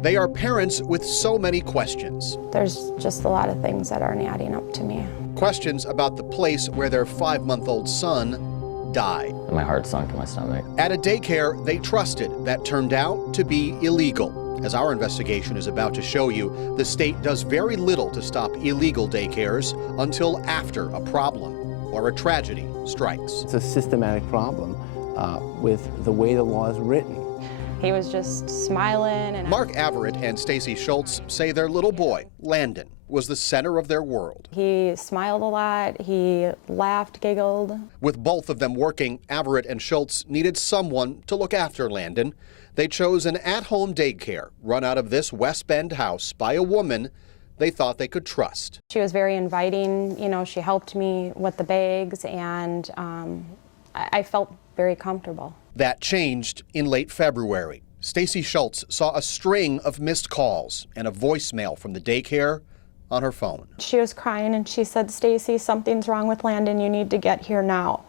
They are parents with so many questions. There's just a lot of things that aren't adding up to me. Questions about the place where their 5-month-old son died. My heart sunk in my stomach. At a daycare they trusted that turned out to be illegal. As our investigation is about to show you, the state does very little to stop illegal daycares until after a problem or a tragedy strikes. It's a systematic problem with the way the law is written. He was just smiling. And Mark Averett and Stacy Schultz say their little boy, Landon, was the center of their world. He smiled a lot, he laughed, giggled. With both of them working, Averett and Schultz needed someone to look after Landon. They chose an at-home daycare run out of this West Bend house by a woman they thought they could trust. She was very inviting, you know, she helped me with the bags, and I felt very comfortable. That changed in late February. Stacy Schultz saw a string of missed calls and a voicemail from the daycare on her phone. She was crying and she said, "Stacy, something's wrong with Landon, you need to get here now."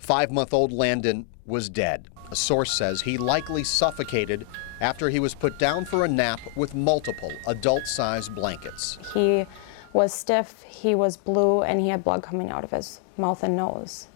5-month-old Landon was dead. A source says he likely suffocated after he was put down for a nap with multiple adult-sized blankets. He was stiff, he was blue, and he had blood coming out of his mouth and nose.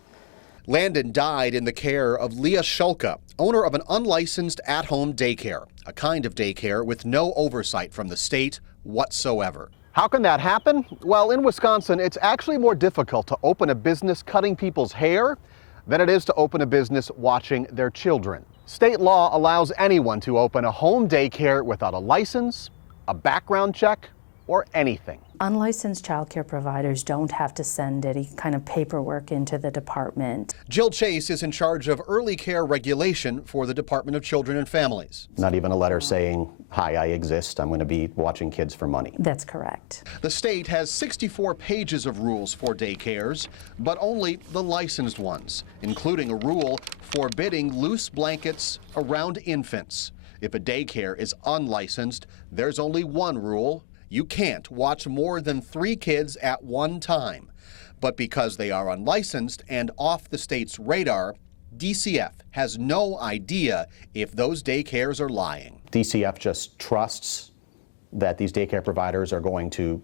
Landon died in the care of Leah Shulka, owner of an unlicensed at-home daycare, a kind of daycare with no oversight from the state whatsoever. How can that happen? Well, in Wisconsin, it's actually more difficult to open a business cutting people's hair than it is to open a business watching their children. State law allows anyone to open a home daycare without a license, a background check, or anything. Unlicensed child care providers don't have to send any kind of paperwork into the department. Jill Chase is in charge of early care regulation for the Department of Children and Families. Not even a letter saying, "Hi, I exist. I'm going to be watching kids for money." That's correct. The state has 64 pages of rules for daycares, but only the licensed ones, including a rule forbidding loose blankets around infants. If a daycare is unlicensed, there's only one rule: you can't watch more than 3 kids at one time. But because they are unlicensed and off the state's radar, DCF has no idea if those daycares are lying. DCF just trusts that these daycare providers are going to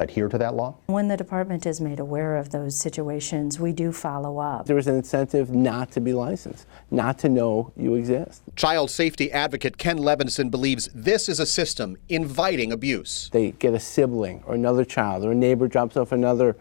adhere to that law? When the department is made aware of those situations, we do follow up. There is an incentive not to be licensed, not to know you exist. Child safety advocate Ken Levinson believes this is a system inviting abuse. They get a sibling or another child, or a neighbor drops off another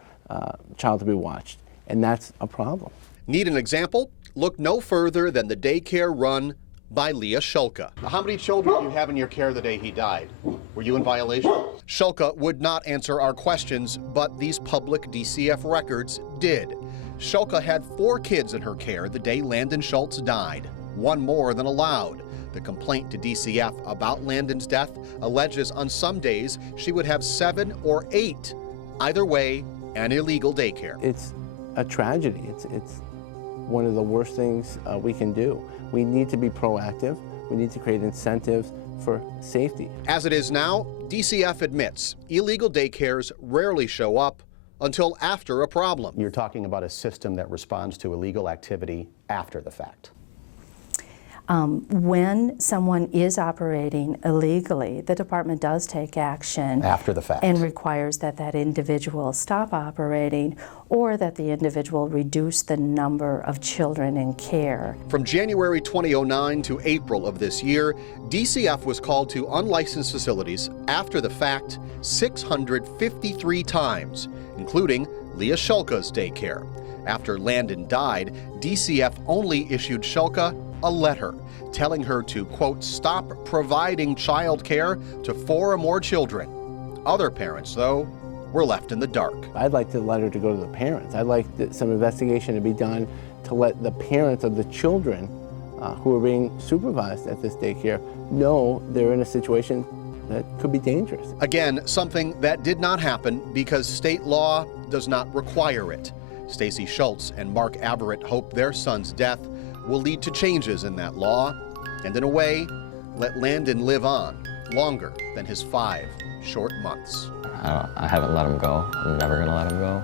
child to be watched, and that's a problem. Need an example? Look no further than the daycare run by Leah Shulka. How many children did you have in your care the day he died? Were you in violation? Shulka would not answer our questions, but these public DCF records did. Shulka had 4 kids in her care the day Landon Schultz died, 1 more than allowed. The complaint to DCF about Landon's death alleges on some days she would have 7 or 8. Either way, an illegal daycare. It's a tragedy. It's one of the worst things we can do. We need to be proactive. We need to create incentives for safety. As it is now, DCF admits illegal daycares rarely show up until after a problem. You're talking about a system that responds to illegal activity after the fact. When someone is operating illegally, the department does take action After the fact. and requires that that individual stop operating, or that the individual reduce the number of children in care. From January 2009 to April of this year, DCF was called to unlicensed facilities after the fact 653 times, including Leah Shulka's daycare. After Landon died, DCF only issued Shulka a letter telling her to, quote, stop providing child care to 4 or more children. Other parents, though, were left in the dark. I'd like the letter to go to the parents. I'd like some investigation to be done to let the parents of the children who are being supervised at this daycare know they're in a situation that could be dangerous. Again, something that did not happen because state law does not require it. Stacy Schultz and Mark Averett hope their son's death will lead to changes in that law and, in a way, let Landon live on longer than his 5 short months. I haven't let him go. I'm never going to let him go.